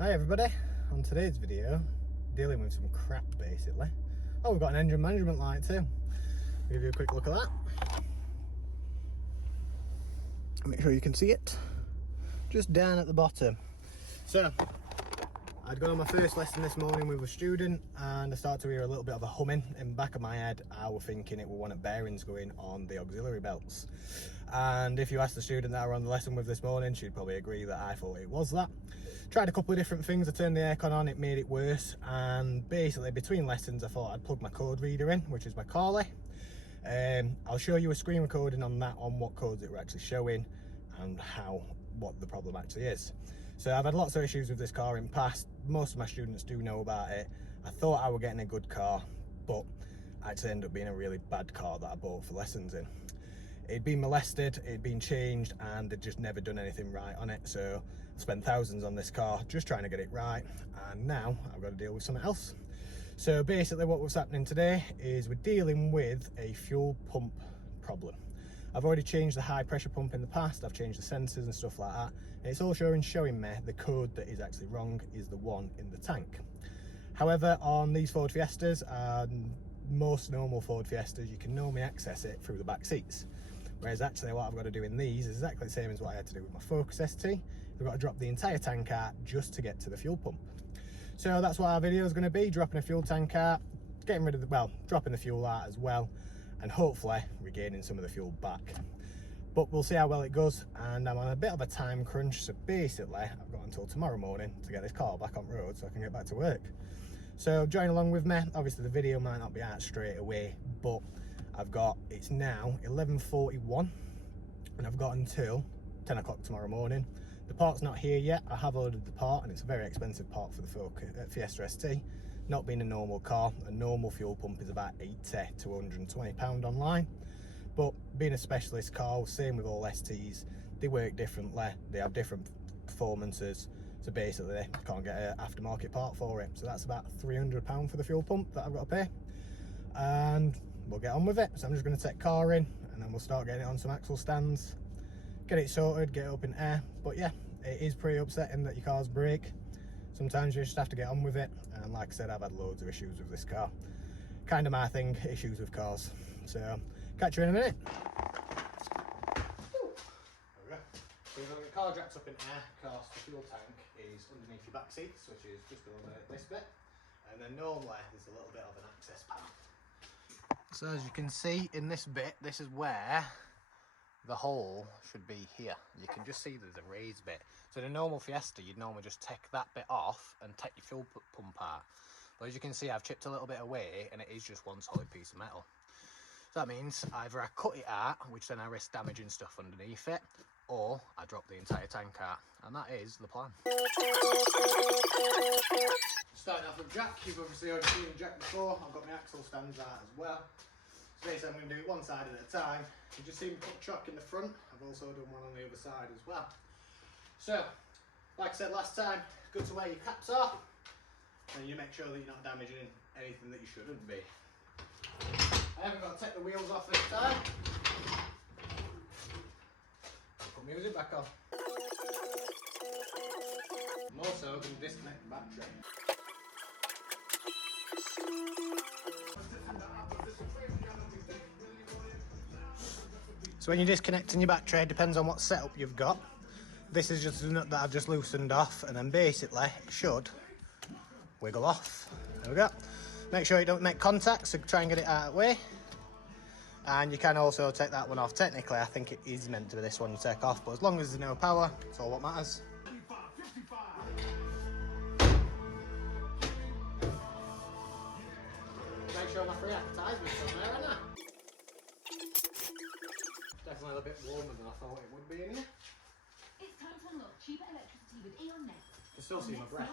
Hi everybody, on today's video, dealing with some crap basically. Oh, we've got an engine management light too. I'll give you a quick look at that. Make sure you can see it. Just down at the bottom. So, I'd gone on my first lesson this morning with a student and I started to hear a little bit of a humming in the back of my head. I was thinking it was one of bearings going on the auxiliary belts. And if you ask the student that I were on the lesson with this morning, she'd probably agree that I thought it was that. Tried a couple of different things. I turned the aircon on, it made it worse. And basically between lessons I thought I'd plug my code reader in, which is my Corley. I'll show you a screen recording on that, on what codes it were actually showing and what the problem actually is. So I've had lots of issues with this car in the past. Most of my students do know about it. I thought I were getting a good car, but actually ended up being a really bad car that I bought for lessons in. It'd been molested, it'd been changed, and they'd just never done anything right on it. So I spent thousands on this car just trying to get it right, and now I've got to deal with something else. So basically what was happening today is we're dealing with a fuel pump problem. I've already changed the high pressure pump in the past, I've changed the sensors and stuff like that, and it's all showing me the code that is actually wrong is the one in the tank. However, on these Ford Fiestas and most normal Ford Fiestas, you can normally access it through the back seats. Whereas actually what I've got to do in these is exactly the same as what I had to do with my Focus ST. I've got to drop the entire tank out just to get to the fuel pump. So that's what our video is going to be, dropping a fuel tank out, getting rid of dropping the fuel out as well, and hopefully regaining some of the fuel back. But we'll see how well it goes, and I'm on a bit of a time crunch, so basically I've got until tomorrow morning to get this car back on road so I can get back to work. So join along with me. Obviously the video might not be out straight away, but it's now 11:41 and I've got until 10 o'clock tomorrow morning. The part's not here yet. I have ordered the part and it's a very expensive part for the Fiesta ST. Not being a normal car, a normal fuel pump is about 80 to 120 £120 online. But being a specialist car, same with all STs, they work differently, they have different performances. So basically they can't get an aftermarket part for it. So that's about £300 for the fuel pump that I've got to pay. And we'll get on with it. So I'm just going to take car in and then we'll start getting it on some axle stands, get it sorted, get it up in air. But yeah, it is pretty upsetting that your cars break. Sometimes you just have to get on with it, and like I said, I've had loads of issues with this car. Kind of my thing, issues with cars. So catch you in a minute. There we go. So the car jacked up in air because the fuel tank is underneath your back seats, which is just below this bit, and then normally there's a little bit of an access path. So as you can see in this bit, this is where the hole should be here. You can just see there's a raised bit. So in a normal Fiesta, you'd normally just take that bit off and take your fuel pump out. But as you can see, I've chipped a little bit away and it is just one solid piece of metal. So that means either I cut it out, which then I risk damaging stuff underneath it, or I drop the entire tank out. And that is the plan. Starting off with jack, you've obviously already seen the jack before. I've got my axle stands out as well. So basically I'm going to do it one side at a time. You just see me put chock in the front. I've also done one on the other side as well. So, like I said last time, good to wear your caps off, and you make sure that you're not damaging anything that you shouldn't be. I haven't got to take the wheels off this time. Put music back on. I'm also going to disconnect the battery. So when you're disconnecting your battery, it depends on what setup you've got. This is just a nut that I've just loosened off, and then basically it should wiggle off. There we go. Make sure you don't make contact, so try and get it out of the way. And you can also take that one off. Technically, I think it is meant to be this one you take off, but as long as there's no power, that's all what matters. Make sure my free advertisement's on there, isn't it? Definitely a bit warmer than I thought it would be in here. It's time to unlock cheaper electricity with Eon Net. I can still see my breath.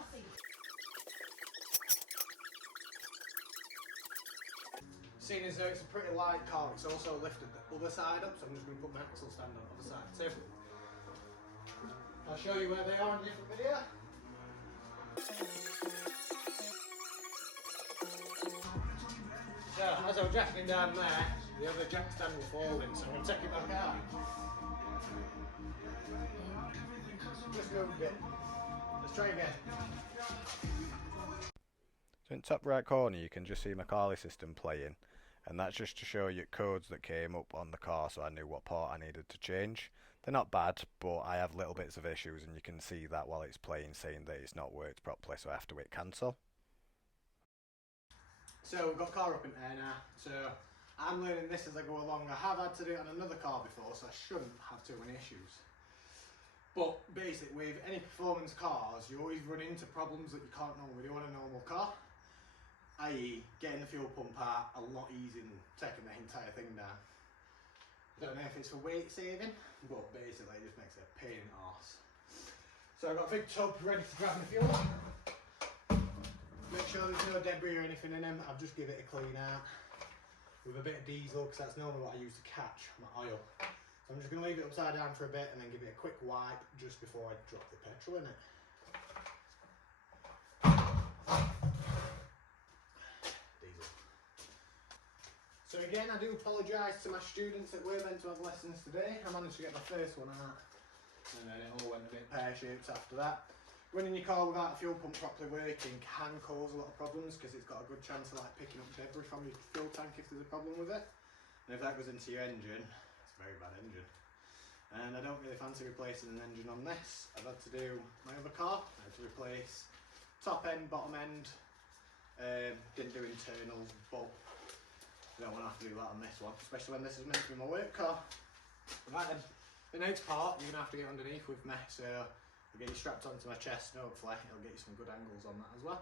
Seeing as though it's a pretty light car, it's also lifted the other side up, so I'm just going to put my axle stand on the other side too. I'll show you where they are in a different video. So, as I was jacking down there, the other jack stand was falling, so I'm going to take it back out. Just go a bit Let's try again. So in the top right corner you can just see my Carly system playing, and that's just to show you codes that came up on the car so I knew what part I needed to change. They're not bad, but I have little bits of issues, and you can see that while it's playing saying that it's not worked properly, so I have to hit cancel. So we've got car up in air now, so I'm learning this as I go along. I have had to do it on another car before, so I shouldn't have too many issues. But basically with any performance cars, you always run into problems that you can't normally do on a normal car, i.e. getting the fuel pump out a lot easier than taking the entire thing down. I don't know if it's for weight saving, but basically it just makes it a pain in the arse. So I've got a big tub ready to grab the fuel. Make sure there's no debris or anything in them. I've just give it a clean out with a bit of diesel, because that's normally what I use to catch my oil. So I'm just going to leave it upside down for a bit and then give it a quick wipe just before I drop the petrol in it. Diesel. So again, I do apologise to my students that were meant to have lessons today. I managed to get my first one out, and then it all went a bit pear-shaped after that. Running your car without the fuel pump properly working can cause a lot of problems, because it's got a good chance of like picking up debris from your fuel tank if there's a problem with it. And if that goes into your engine, it's a very bad engine. And I don't really fancy replacing an engine on this. I've had to do my other car. I had to replace top end, bottom end. Didn't do internals, but I don't want to have to do that on this one, especially when this is meant to be my work car. Right then, the next part you're going to have to get underneath with me, so I'll get you strapped onto my chest, and hopefully it'll get you some good angles on that as well.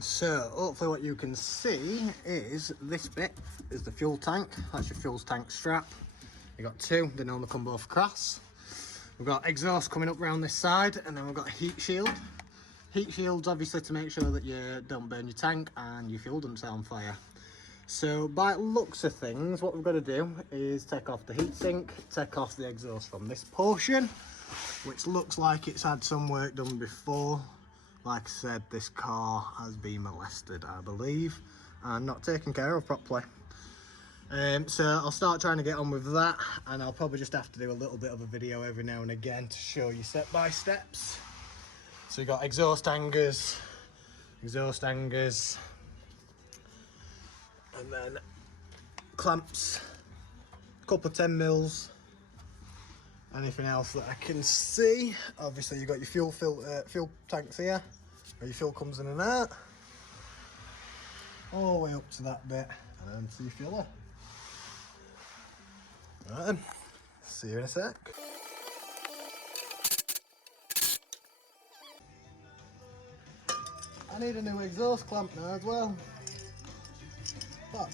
So hopefully what you can see is this bit is the fuel tank. That's your fuel tank strap. You've got two, they normally come both across. We've got exhaust coming up round this side, and then we've got a heat shield. Heat shield's obviously to make sure that you don't burn your tank and your fuel doesn't set on fire. So by looks of things, what we've got to do is take off the heatsink, take off the exhaust from this portion, which looks like it's had some work done before. Like I said, this car has been molested, I believe, and not taken care of properly. So I'll start trying to get on with that, and I'll probably just have to do a little bit of a video every now and again to show you step by steps. So you've got exhaust hangers, and then clamps, a couple of 10mm, anything else that I can see. Obviously you've got your fuel tanks here, where your fuel comes in and out, all the way up to that bit, and then to your fueler. Right then, see you in a sec. I need a new exhaust clamp now as well. Fuck.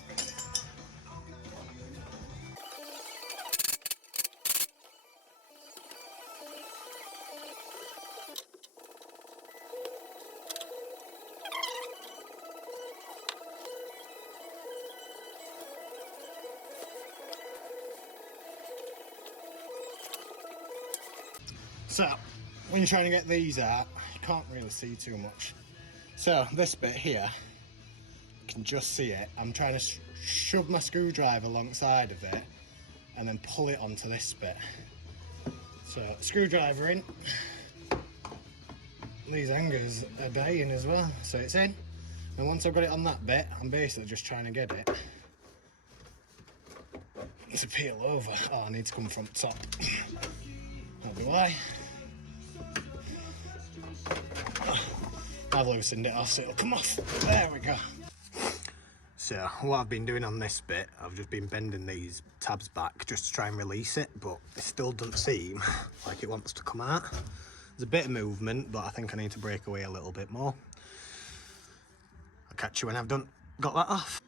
So, when you're trying to get these out, you can't really see too much. So, this bit here, you can just see it. I'm trying to shove my screwdriver alongside of it and then pull it onto this bit. So, screwdriver in. These hangers are dying as well, so it's in. And once I've got it on that bit, I'm basically just trying to get it to peel over. Oh, I need to come from the top. That'll be why. I've loosened it off so it'll come off. There we go. So what I've been doing on this bit, I've just been bending these tabs back just to try and release it, but it still doesn't seem like it wants to come out. There's a bit of movement, but I think I need to break away a little bit more. I'll catch you when I've got that off.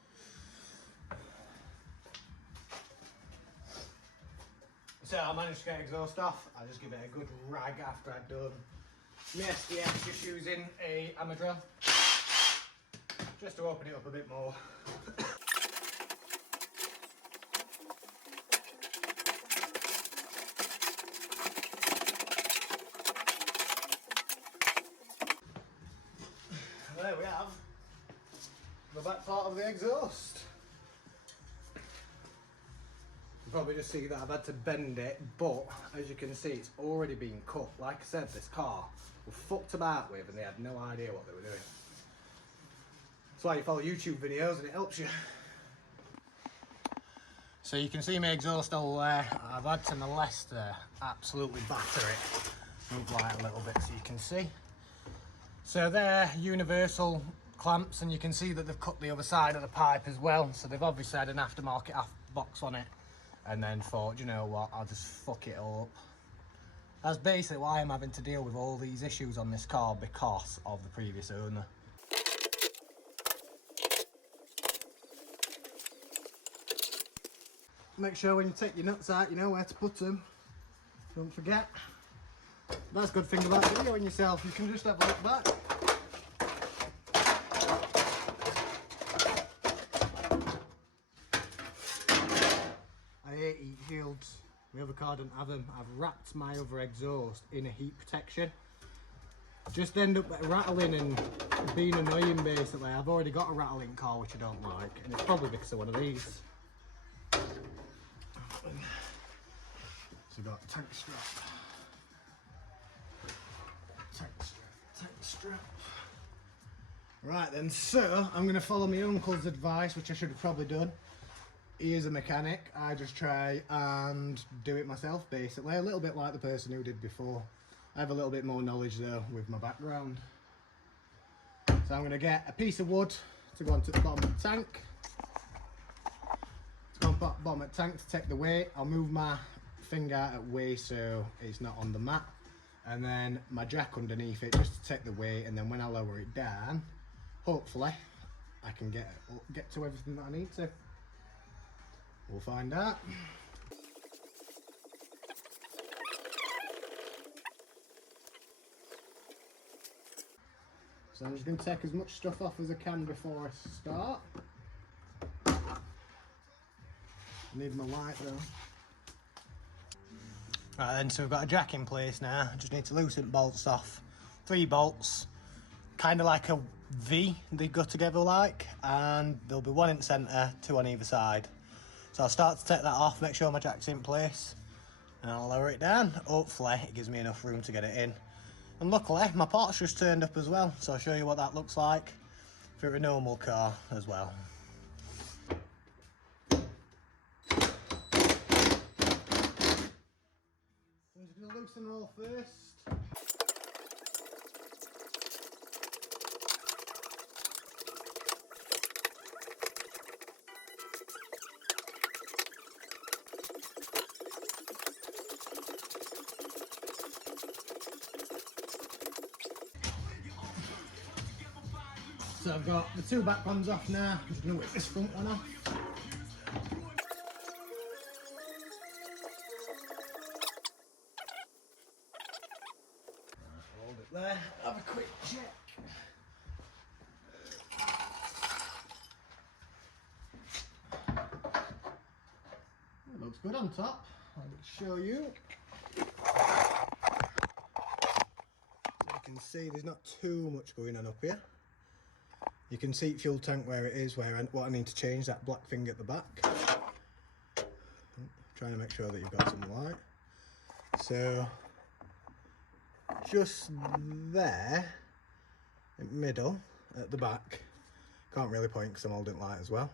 So I managed to get exhaust off. I'll just give it a good rag after I've done my SDF, just using a hammer drill just to open it up a bit more. There we have the back part of the exhaust. Probably just see that I've had to bend it, but as you can see, it's already been cut. Like I said, this car was fucked about with and they had no idea what they were doing. That's why you follow YouTube videos and it helps you. So you can see my exhaust hole there. I've had to molest there, absolutely batter it. Move light a little bit so you can see. So they're universal clamps, and you can see that they've cut the other side of the pipe as well. So they've obviously had an aftermarket box on it, and then thought, you know what, I'll just fuck it all up. That's basically why I'm having to deal with all these issues on this car, because of the previous owner. Make sure when you take your nuts out, you know where to put them. Don't forget. That's a good thing about videoing yourself, you can just have a look back. I hate heat shields. My other car doesn't have them. I've wrapped my other exhaust in a heat protection. Just end up rattling and being annoying basically. I've already got a rattling car which I don't like, and it's probably because of one of these. So we've got tank strap. Tank strap. Right then, so I'm going to follow my uncle's advice, which I should have probably done. He is a mechanic. I just try and do it myself, basically. A little bit like the person who did before. I have a little bit more knowledge though with my background. So I'm going to get a piece of wood to go onto the bottom of the tank. To go on the bottom of the tank to take the weight. I'll move my finger out of the way so it's not on the mat. And then my jack underneath it just to take the weight, and then when I lower it down, hopefully I can get to everything that I need to. We'll find out. So I'm just going to take as much stuff off as I can before I start. I need my light though. Right then, so we've got a jack in place now. I just need to loosen bolts off. 3 bolts, kind of like a V they go together like, and there'll be 1 in the centre, 2 on either side. So I'll start to take that off, make sure my jack's in place, and I'll lower it down. Hopefully it gives me enough room to get it in. And luckily my port's just turned up as well, so I'll show you what that looks like for a normal car as well. I'm just going to loosen it all first. So I've got the 2 back ones off now. I'm just going to whip this front one off. Hold it there. Have a quick check. It looks good on top. I'll show you. You can see there's not too much going on up here. You can see fuel tank where it is, what I need to change, that black thing at the back. Trying to make sure that you've got some light. So, just there, in the middle, at the back, can't really point because I'm holding light as well,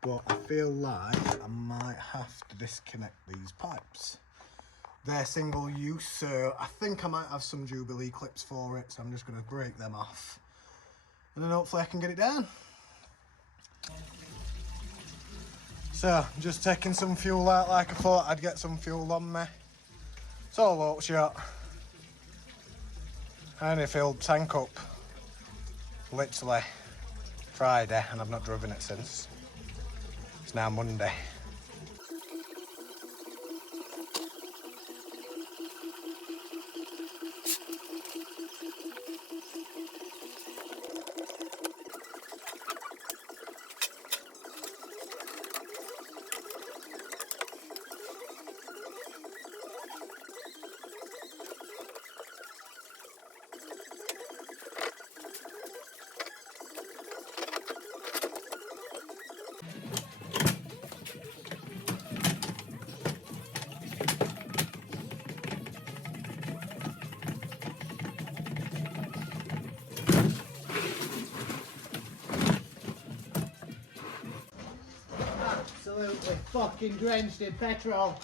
but I feel like I might have to disconnect these pipes. They're single use, so I think I might have some Jubilee clips for it, so I'm just going to break them off. And then hopefully I can get it down. So, just taking some fuel out like I thought I'd get some fuel on me. It's all out shot. I only filled tank up literally Friday and I've not driven it since. It's now Monday. We're fucking drenched in petrol.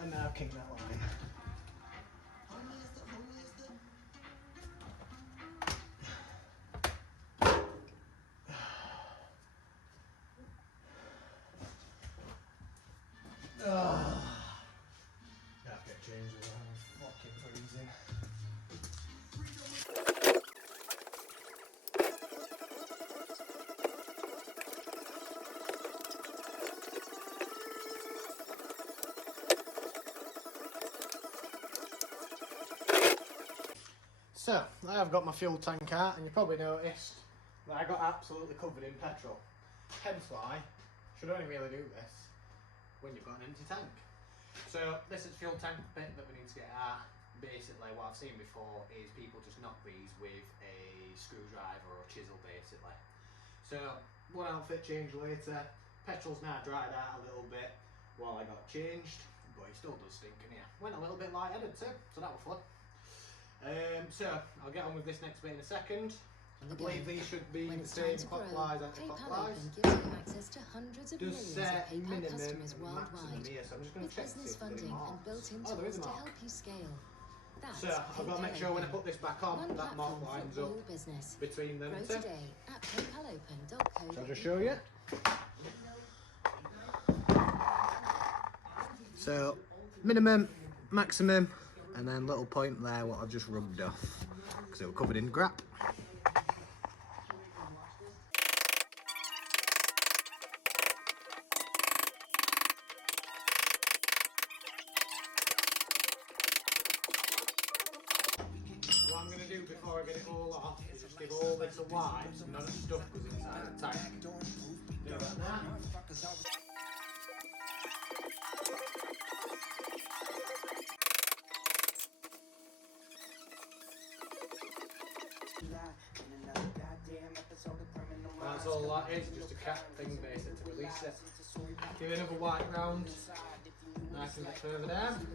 And now kick that line. Have to get changed as well. I'm fucking freezing. So, I have got my fuel tank out, and you probably noticed that I got absolutely covered in petrol. Hence why you should only really do this when you've got an empty tank. So, this is fuel tank bit that we need to get out. Basically, what I've seen before is people just knock these with a screwdriver or a chisel, basically. So, one outfit change later. Petrol's now dried out a little bit while I got changed, but it still does stink in here. Went a little bit light-headed too, so that was fun. So, I'll get on with this next bit in a second. I believe these should be the same clockwise, anti-clockwise. Does set minimum and maximum here, so I'm just going to check to see if there's any marks. Oh, there is a mark. So, I've got to make sure when I put this back on, that mark lines up between them two. So I'll just show you. So, minimum, maximum, and then little point there what I've just rubbed off because it was covered in grap. What I'm going to do before I get it all off is just give all this a wipe so none of the stuff goes inside the tank. Do that now. That's all that is, just a cap thing basically to release it. Give it another wipe round, nice and a bit further down.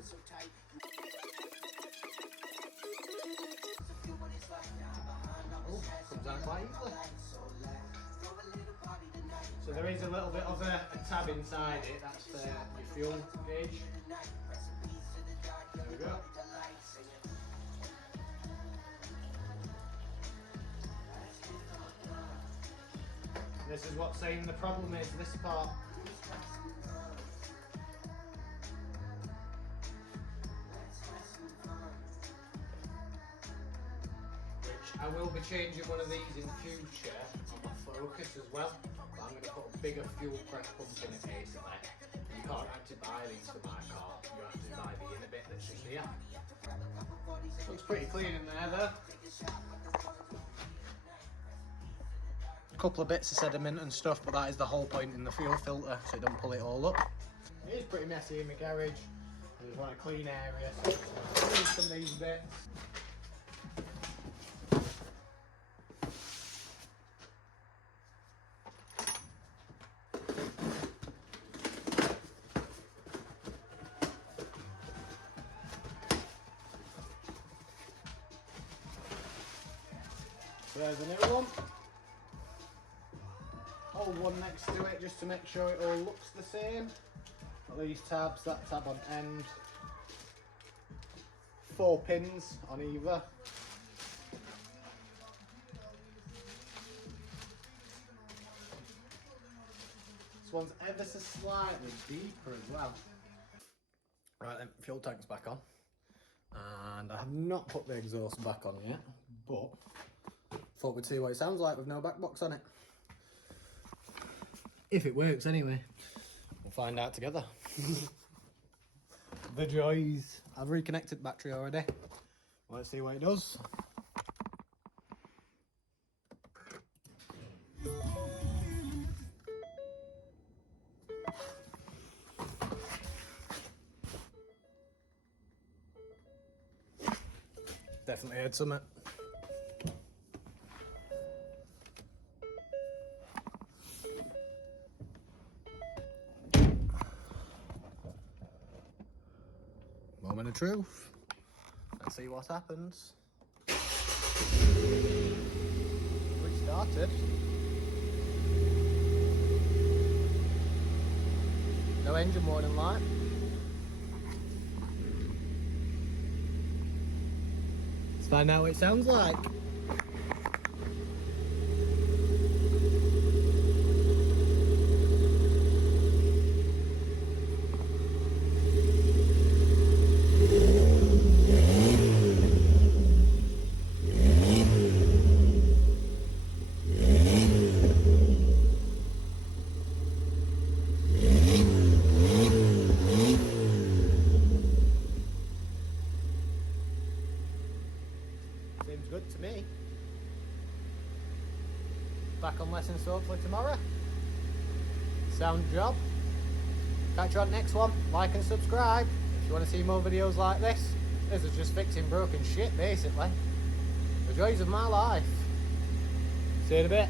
Oh, comes out quite easily. So there is a little bit of a tab inside it, that's your fuel gauge. There we go. This is what's saying the problem is, this part. Which I will be changing one of these in future on my Focus as well. But I'm going to put a bigger fuel press pump in it basically. You can't actually buy these for my car, you have to buy the inner bit that's just here. Looks pretty clean in there though. Couple of bits of sediment and stuff, but that is the whole point in the fuel filter, so it don't pull it all up. It is pretty messy in my garage. I just want a clean area, so I'll clean some of these bits. So there's a new one. Hold one next to it just to make sure it all looks the same. Got these tabs, that tab on end. 4 pins on either. This one's ever so slightly deeper as well. Right then, fuel tank's back on. And I have not put the exhaust back on yet, but thought we'd see what it sounds like with no back box on it. If it works anyway. We'll find out together. The joys. I've reconnected battery already. Let's see what it does. Definitely heard something. Moment of truth. Let's see what happens. We started. No engine warning light. Let's find out what it sounds like. Seems good to me. Back on lessons hopefully tomorrow. Sound job. Catch you on the next one. Like and subscribe if you want to see more videos like this. This is just fixing broken shit basically. The joys of my life. See you in a bit.